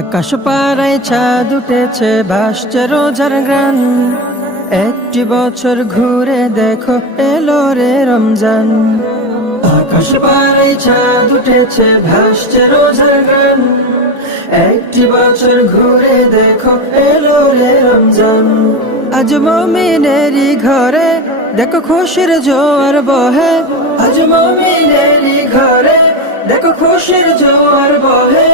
আকাশ পাড়ায় চাঁদ উঠেছে, ভাসছে রোজার গান। একটি বছর ঘুরে দেখো এলো রে রমজান। আকাশ পাড়ায় চাঁদ উঠেছে, ভাসছে রোজার গান। একটি বছর ঘুরে দেখো এলো রে রমজান। আজ মুমিনেরই ঘরে দেখো খুশির জোয়ার বহে। আজ মুমিনেরই ঘরে দেখো খুশির জোয়ার বহে।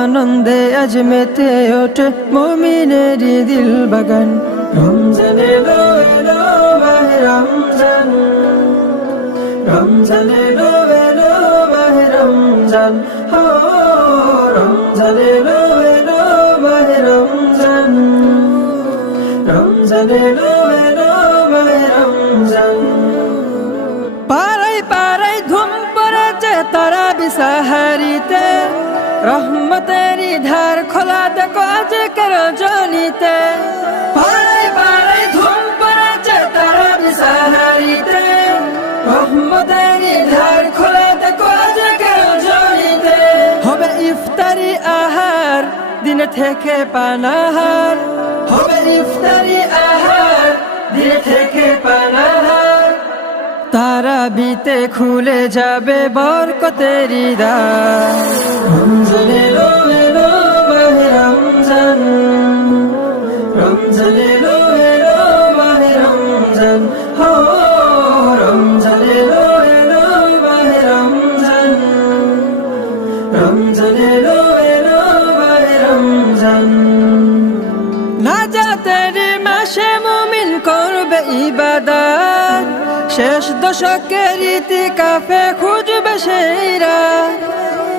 আনন্দে আজ মেতে ওঠে মুমিনেরই দিল বাগান। রমজান এলো এলো মাহে রমজান, রমজান এলো এলো মাহে রমজান। হো রমজান এলো এলো মাহে রমজান, রমজান এলো এলো মাহে রমজান। পাড়ায় পাড়ায় ধুম পড়েছে তারাবি সাহারিতে। রহমতেরই ধার খোলা দেখো আজকের রজনীতে। পাড়ায় পাড়ায় ধুম পড়েছে তারাবি সাহারিতে। রহমতেরই ধার খোলা দেখো আজকের রজনীতে। হবে ইফতারি আহার দিন থেকে পানাহার। হবে ইফতারি আহার দিন থেকে পানাহার। তারাবিতে খুলে যাবে বরকতেরই দ্বার। রমজান এলো এলো মাহে রমজান, রমজান এলো এলো মাহে রমজান। হো রমজান এলো এলো মাহে রমজান, রমজান এলো এলো মাহে রমজান। নাজাতের মাসে মুমিন করবে ইবাদত। শেষ দশকের ইতিকাফে খুঁজবে সেই রাত।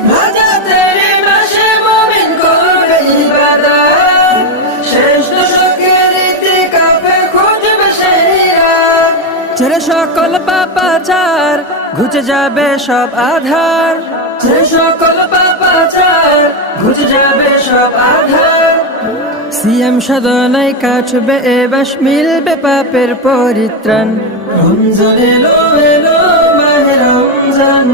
নাজাতের মাসে মুমিন করবে ইবাদত। শেষ দশকের ইতিকাফে খুঁজবে সেই রাত। ছেড়ে সকল পাপাচার ঘুচে যাবে সব আধার। ছেড়ে সকল পাপাচার ঘুচে যাবে সব আধার। সিয়াম সাধনায় কাটবে এবাস, মিলবে পাপের পরিত্রাণ। রমজান এলো এলো মাহে রমজান।